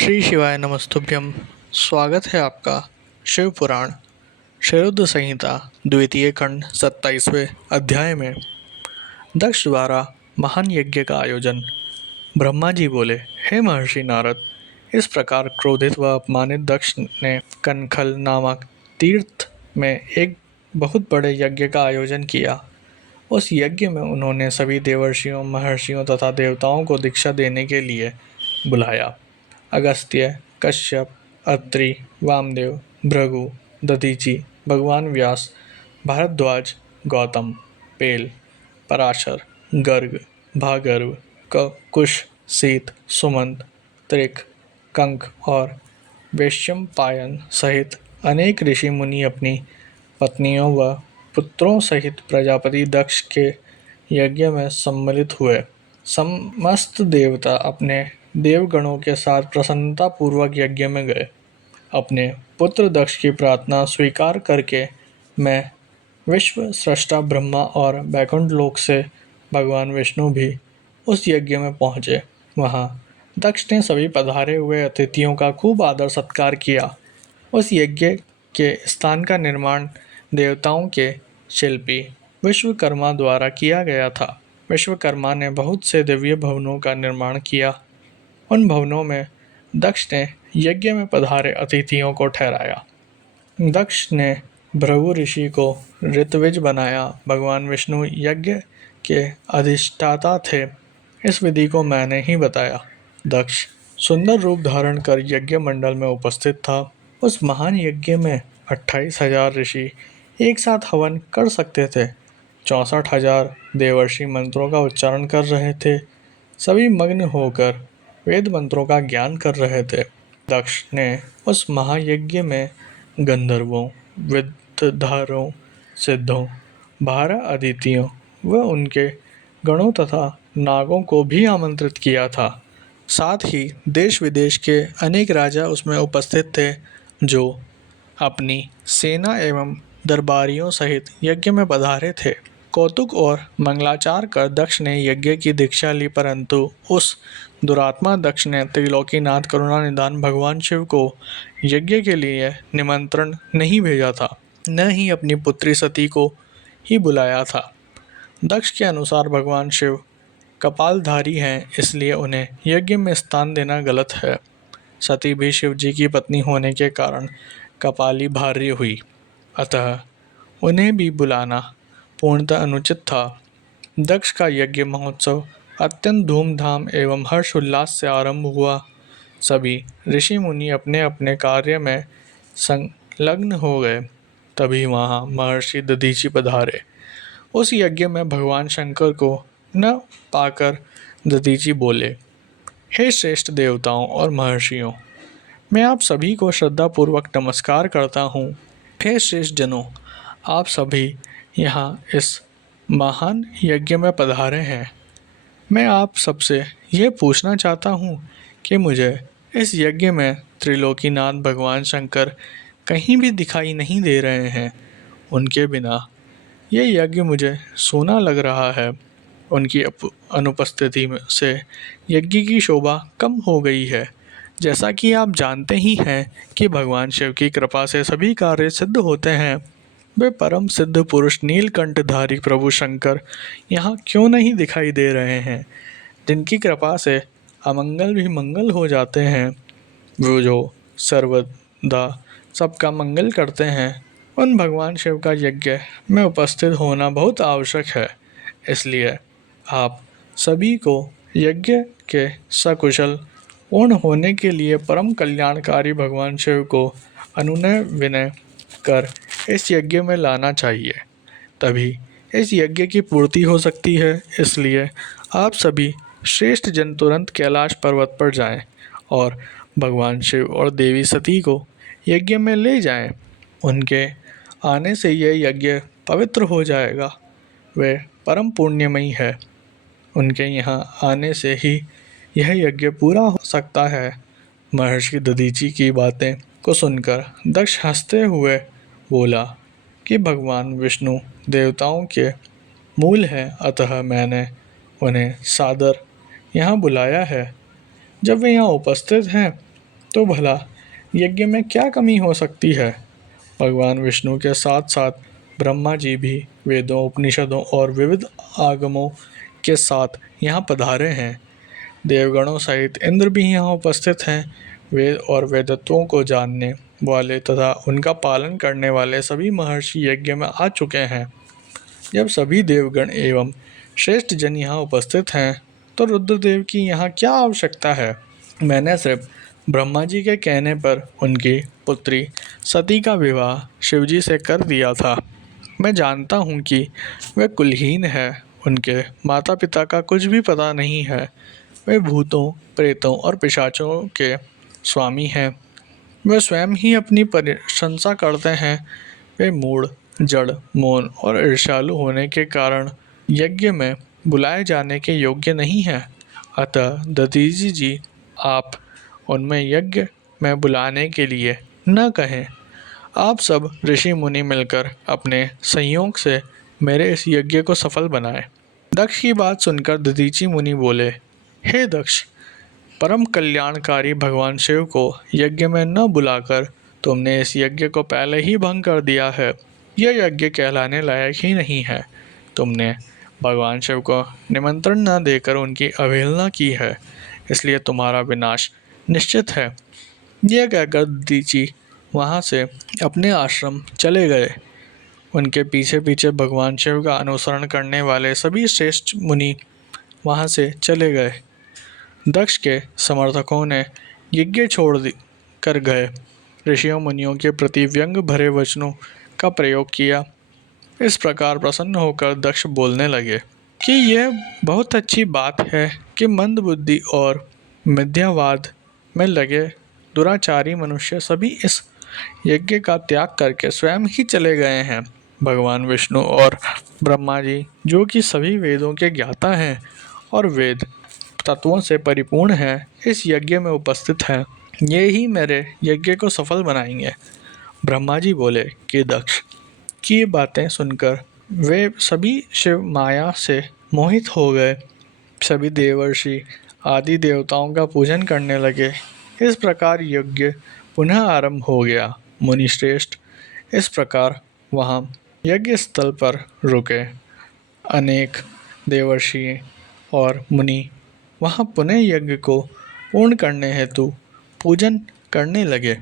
श्री शिवाय नमस्तुभ्यं। स्वागत है आपका शिव पुराण शरद संहिता द्वितीय खंड 27वें अध्याय में। दक्ष द्वारा महान यज्ञ का आयोजन। ब्रह्मा जी बोले, हे महर्षि नारद, इस प्रकार क्रोधित व अपमानित दक्ष ने कनखल नामक तीर्थ में एक बहुत बड़े यज्ञ का आयोजन किया। उस यज्ञ में उन्होंने सभी देवर्षियों, महर्षियों तथा देवताओं को दीक्षा देने के लिए बुलाया। अगस्त्य, कश्यप, अत्रि, वामदेव, भृगु, दधीचि, भगवान व्यास, भारद्वाज, गौतम, पेल, पराशर, गर्ग, भार्गव, कुश, सीत, सुमंत, त्रिक, कंक और वैशंपायन सहित अनेक ऋषि मुनि अपनी पत्नियों व पुत्रों सहित प्रजापति दक्ष के यज्ञ में सम्मिलित हुए। समस्त देवता अपने देवगणों के साथ प्रसन्नता पूर्वक यज्ञ में गए। अपने पुत्र दक्ष की प्रार्थना स्वीकार करके मैं विश्व सृष्टा ब्रह्मा और बैकुंठ लोक से भगवान विष्णु भी उस यज्ञ में पहुँचे। वहाँ दक्ष ने सभी पधारे हुए अतिथियों का खूब आदर सत्कार किया। उस यज्ञ के स्थान का निर्माण देवताओं के शिल्पी विश्वकर्मा द्वारा किया गया था। विश्वकर्मा ने बहुत से दिव्य भवनों का निर्माण किया। उन भवनों में दक्ष ने यज्ञ में पधारे अतिथियों को ठहराया। दक्ष ने भृगु ऋषि को ऋत्विज बनाया। भगवान विष्णु यज्ञ के अधिष्ठाता थे। इस विधि को मैंने ही बताया। दक्ष सुंदर रूप धारण कर यज्ञ मंडल में उपस्थित था। उस महान यज्ञ में 28,000 ऋषि एक साथ हवन कर सकते थे। 64,000 देवर्षि मंत्रों का उच्चारण कर रहे थे। सभी मग्न होकर वेद मंत्रों का ज्ञान कर रहे थे। दक्ष ने उस महायज्ञ में गंधर्वों, विद्याधरों, सिद्धों, 12 अदितियों व उनके गणों तथा नागों को भी आमंत्रित किया था। साथ ही देश विदेश के अनेक राजा उसमें उपस्थित थे, जो अपनी सेना एवं दरबारियों सहित यज्ञ में पधारे थे। कौतुक और मंगलाचार कर दक्ष ने यज्ञ की दीक्षा ली, परंतु उस दुरात्मा दक्ष ने त्रिलोकीनाथ करुणा निधान भगवान शिव को यज्ञ के लिए निमंत्रण नहीं भेजा था, न ही अपनी पुत्री सती को ही बुलाया था। दक्ष के अनुसार भगवान शिव कपालधारी हैं, इसलिए उन्हें यज्ञ में स्थान देना गलत है। सती भी शिव जी की पत्नी होने के कारण कपाली भार्य हुई, अतः उन्हें भी बुलाना पूर्णतः अनुचित था। दक्ष का यज्ञ महोत्सव अत्यंत धूमधाम एवं हर्ष उल्लास से आरंभ हुआ। सभी ऋषि मुनि अपने अपने कार्य में संलग्न हो गए। तभी वहाँ महर्षि दधीचि पधारे। उस यज्ञ में भगवान शंकर को न पाकर दधीचि बोले, हे श्रेष्ठ देवताओं और महर्षियों, मैं आप सभी को श्रद्धापूर्वक नमस्कार करता हूँ। हे श्रेष्ठ जनों, आप सभी यहाँ इस महान यज्ञ में पधारे हैं। मैं आप सबसे यह पूछना चाहता हूँ कि मुझे इस यज्ञ में त्रिलोकीनाथ भगवान शंकर कहीं भी दिखाई नहीं दे रहे हैं। उनके बिना यह यज्ञ मुझे सूना लग रहा है। उनकी अनुपस्थिति से यज्ञ की शोभा कम हो गई है। जैसा कि आप जानते ही हैं कि भगवान शिव की कृपा से सभी कार्य सिद्ध होते हैं। वे परम सिद्ध पुरुष नीलकंठधारी प्रभु शंकर यहाँ क्यों नहीं दिखाई दे रहे हैं, जिनकी कृपा से अमंगल भी मंगल हो जाते हैं। वो जो सर्वदा सबका मंगल करते हैं, उन भगवान शिव का यज्ञ में उपस्थित होना बहुत आवश्यक है। इसलिए आप सभी को यज्ञ के सकुशल पूर्ण होने के लिए परम कल्याणकारी भगवान शिव को अनुनय विनय कर इस यज्ञ में लाना चाहिए, तभी इस यज्ञ की पूर्ति हो सकती है। इसलिए आप सभी श्रेष्ठ जन तुरंत कैलाश पर्वत पर जाएं और भगवान शिव और देवी सती को यज्ञ में ले जाएं। उनके आने से यह यज्ञ पवित्र हो जाएगा। वे परम पुण्यमयी है। उनके यहाँ आने से ही यह यज्ञ पूरा हो सकता है। महर्षि दधीचि की बातें को सुनकर दक्ष हंसते हुए बोला कि भगवान विष्णु देवताओं के मूल हैं, अतः मैंने उन्हें सादर यहाँ बुलाया है। जब वे यहाँ उपस्थित हैं तो भला यज्ञ में क्या कमी हो सकती है। भगवान विष्णु के साथ साथ ब्रह्मा जी भी वेदों, उपनिषदों और विविध आगमों के साथ यहाँ पधारे हैं। देवगणों सहित इंद्र भी यहाँ उपस्थित हैं। वेद और वेदत्वों को जानने वाले तथा उनका पालन करने वाले सभी महर्षि यज्ञ में आ चुके हैं। जब सभी देवगण एवं श्रेष्ठ जन यहाँ उपस्थित हैं तो रुद्रदेव की यहाँ क्या आवश्यकता है। मैंने सिर्फ ब्रह्मा जी के कहने पर उनकी पुत्री सती का विवाह शिवजी से कर दिया था। मैं जानता हूँ कि वे कुलहीन है, उनके माता पिता का कुछ भी पता नहीं है। वे भूतों, प्रेतों और पिशाचों के स्वामी हैं। वे स्वयं ही अपनी प्रशंसा करते हैं। वे मूढ़, जड़, मौन और ईर्ष्यालु होने के कारण यज्ञ में बुलाए जाने के योग्य नहीं हैं। अतः दधीचि जी, आप उनमें यज्ञ में बुलाने के लिए न कहें। आप सब ऋषि मुनि मिलकर अपने संयोग से मेरे इस यज्ञ को सफल बनाएं। दक्ष की बात सुनकर दधीचि मुनि बोले, हे दक्ष, परम कल्याणकारी भगवान शिव को यज्ञ में न बुलाकर तुमने इस यज्ञ को पहले ही भंग कर दिया है। यह यज्ञ कहलाने लायक ही नहीं है। तुमने भगवान शिव को निमंत्रण न देकर उनकी अवहेलना की है, इसलिए तुम्हारा विनाश निश्चित है। यह कहकर दधीचि वहाँ से अपने आश्रम चले गए। उनके पीछे पीछे भगवान शिव का अनुसरण करने वाले सभी श्रेष्ठ मुनि वहाँ से चले गए। दक्ष के समर्थकों ने यज्ञ छोड़ कर गए ऋषियों मुनियों के प्रति व्यंग भरे वचनों का प्रयोग किया। इस प्रकार प्रसन्न होकर दक्ष बोलने लगे कि यह बहुत अच्छी बात है कि मंदबुद्धि और मिथ्यावाद में लगे दुराचारी मनुष्य सभी इस यज्ञ का त्याग करके स्वयं ही चले गए हैं। भगवान विष्णु और ब्रह्मा जी, जो कि सभी वेदों के ज्ञाता हैं और वेद तत्वों से परिपूर्ण हैं, इस यज्ञ में उपस्थित हैं। ये ही मेरे यज्ञ को सफल बनाएंगे। ब्रह्मा जी बोले कि दक्ष की ये बातें सुनकर वे सभी शिव माया से मोहित हो गए। सभी देवर्षि आदि देवताओं का पूजन करने लगे। इस प्रकार यज्ञ पुनः आरंभ हो गया। मुनि श्रेष्ठ इस प्रकार वहाँ यज्ञ स्थल पर रुके। अनेक देवर्षि और मुनि वहाँ पुनः यज्ञ को पूर्ण करने हेतु पूजन करने लगे।